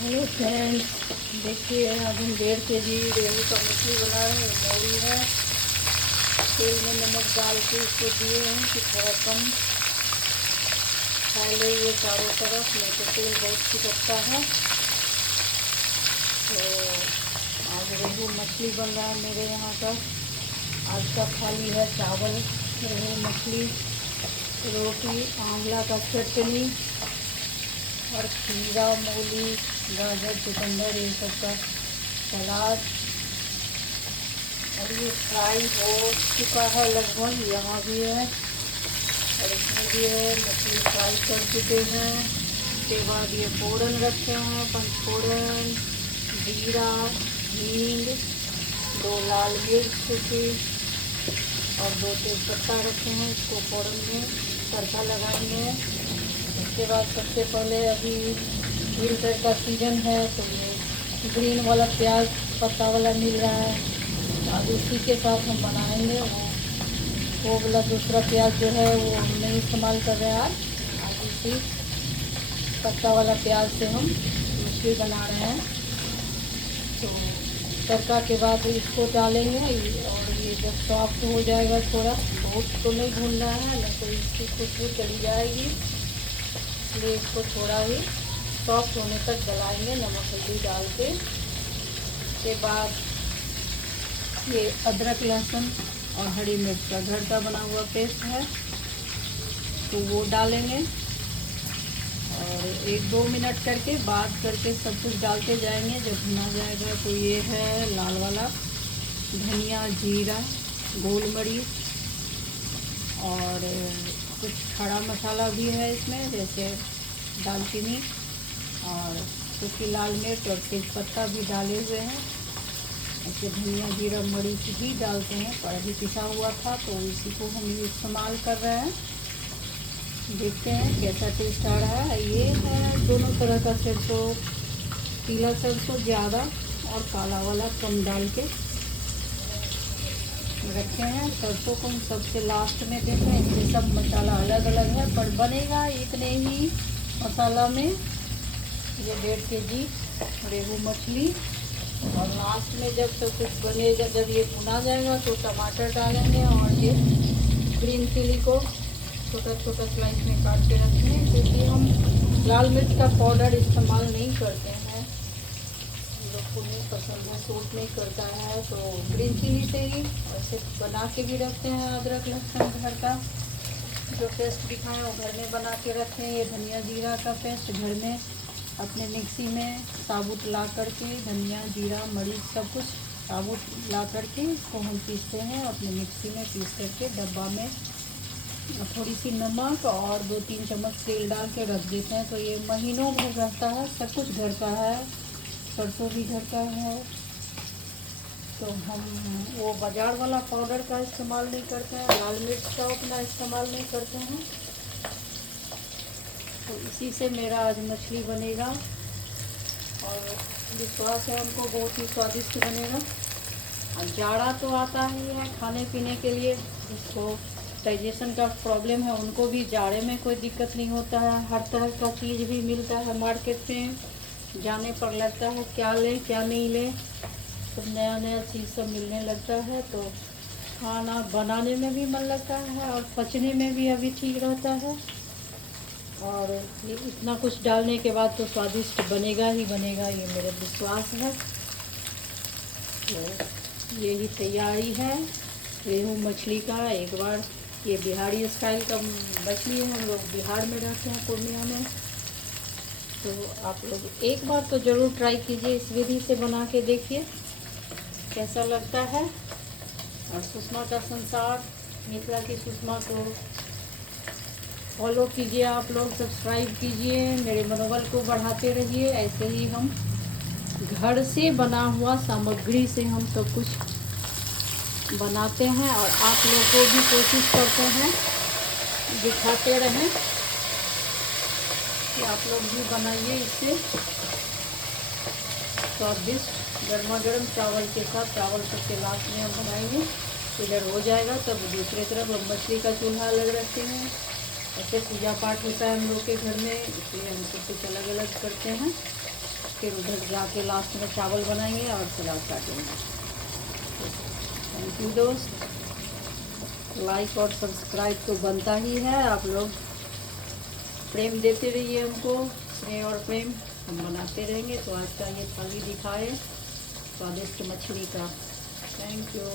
Hello friends, देखिए आज हम 1.5 kg रेहू का मछली बना रहे हैं। मौरी है, तेल में नमक डाल के इसको दिए हैं कि थोड़ा कम फैले हुए चारों तरफ, नहीं तो तेल बहुत चिपकता है। तो आज रेहू मछली बन रहा है मेरे यहाँ का। आज का थाली है चावल, रेहू मछली, रोटी, आंवला का चटनी और खीरा, मूली, गाजर, चुकंदर, ये सब का सलाद। और ये फ्राई हो चुका है लगभग, यहाँ भी है और इसमें भी है। मछली फ्राई कर चुके हैं। उसके बाद ये फोड़न रखे हैं, पंचफोड़न, जीरा, हींग, 2 लाल मिर्च सूखी और 2 तेज़पत्ता रखे हैं। इसको फोड़न में तड़का लगाएंगे। उसके बाद सबसे पहले अभी विंटर का सीज़न है तो ये ग्रीन वाला प्याज पत्ता वाला मिल रहा है, आज उसी के साथ हम बनाएंगे। वो वाला दूसरा प्याज जो है वो हम नहीं इस्तेमाल कर रहे हैं। आज इसी पत्ता वाला प्याज से हम मछली बना रहे हैं। तो तड़का के बाद इसको डालेंगे और ये जब सॉफ्ट हो जाएगा, थोड़ा बहुत तो नहीं भूनना है, नहीं तो इसकी खुशबू चली जाएगी, इसलिए इसको थोड़ा ही सॉफ्ट होने तक गलाएंगे नमक हल्दी डाल के बाद ये अदरक लहसुन और हरी मिर्च का घर का बना हुआ पेस्ट है तो वो डालेंगे और 1-2 मिनट करके बात करके सब कुछ डालते जाएंगे। जब भुना जाएगा तो ये है लाल वाला धनिया, जीरा, गोल मरीच और कुछ खड़ा मसाला भी है इसमें, जैसे दालचीनी और सूखी लाल मिर्च और तेज़पत्ता भी डाले हुए हैं। ऐसे धनिया, जीरा, मरीच भी डालते हैं, पर अभी पिसा हुआ था तो इसी को हम इस्तेमाल कर रहे हैं। देखते हैं कैसा टेस्ट आ रहा है। ये है दोनों तरह का सरसों, पीला सरसों ज़्यादा और काला वाला कम डाल के रखे हैं। सरसों को हम सबसे लास्ट में देते हैं, इसलिए सब मसाला अलग अलग है पर बनेगा इतने ही मसाला में ये 1.5 kg रेहू मछली। और लास्ट में जब सब कुछ बनेगा, जब ये भुना जाएगा तो टमाटर डालेंगे और ये ग्रीन चिली को छोटा छोटा स्लाइस में काट के रखते हैं, क्योंकि हम लाल मिर्च का पाउडर इस्तेमाल नहीं करते हैं, हम लोग को नहीं पसंद है, सूट नहीं करता है। तो ग्रीन चिली से ही ऐसे बना के भी रखते हैं। अदरक लहसुन घर का जो पेस्ट दिखाएँ वो घर में बना के रखते हैं। ये धनिया जीरा का पेस्ट घर में अपने मिक्सी में साबुत ला करके, धनिया, जीरा, मरीच सब कुछ साबुत ला करके इसको हम पीसते हैं। अपने मिक्सी में पीस करके डब्बा में थोड़ी सी नमक और 2-3 चम्मच तेल डाल के रख देते हैं, तो ये महीनों भर रहता है। सब कुछ घर का है, सरसों भी घर का है। तो हम वो बाज़ार वाला पाउडर का इस्तेमाल नहीं करते हैं, लाल मिर्च का उतना इस्तेमाल नहीं करते हैं। तो इसी से मेरा आज मछली बनेगा और विश्वास है हमको बहुत ही स्वादिष्ट बनेगा। और जाड़ा तो आता ही है खाने पीने के लिए, जिसको डाइजेशन का प्रॉब्लम है उनको भी जाड़े में कोई दिक्कत नहीं होता है। हर तरह का चीज़ भी मिलता है मार्केट में, जाने पर लगता है क्या लें क्या नहीं लें, सब नया नया चीज़ सब मिलने लगता है। तो खाना बनाने में भी मन लगता है और पचने में भी अभी ठीक रहता है। और ये इतना कुछ डालने के बाद तो स्वादिष्ट बनेगा ही बनेगा, ये मेरा विश्वास है। तो यही तैयारी है रेहू मछली का। एक बार ये बिहारी स्टाइल का मछली है, हम लोग बिहार में रहते हैं, पूर्णिया में। तो आप लोग एक बार तो ज़रूर ट्राई कीजिए, इस विधि से बना के देखिए कैसा लगता है। और सुषमा का संसार, मिथिला की सुषमा को फॉलो कीजिए, आप लोग सब्सक्राइब कीजिए, मेरे मनोबल को बढ़ाते रहिए। ऐसे ही हम घर से बना हुआ सामग्री से हम सब कुछ बनाते हैं और आप लोग को भी कोशिश करते हैं दिखाते रहें कि आप लोग भी बनाइए इससे स्वादिष्ट गर्मा गर्म चावल के साथ। चावल सबके लास्ट में हम बनाएंगे, इधर हो जाएगा तब दूसरी तरफ हम मछली का चूल्हा अलग रखते हैं। ऐसे पूजा पाठ होता है हम लोग के घर में, इसलिए हम सब कुछ अलग अलग करते हैं। फिर उधर जाके लास्ट में चावल बनाएंगे और सलाद काटेंगे। थैंक यू दोस्त, लाइक और सब्सक्राइब तो बनता ही है। आप लोग प्रेम देते रहिए हमको, स्नेह और प्रेम हम बनाते रहेंगे। तो आज का ये थाली दिखाए स्वादिष्ट मछली का। Thank you.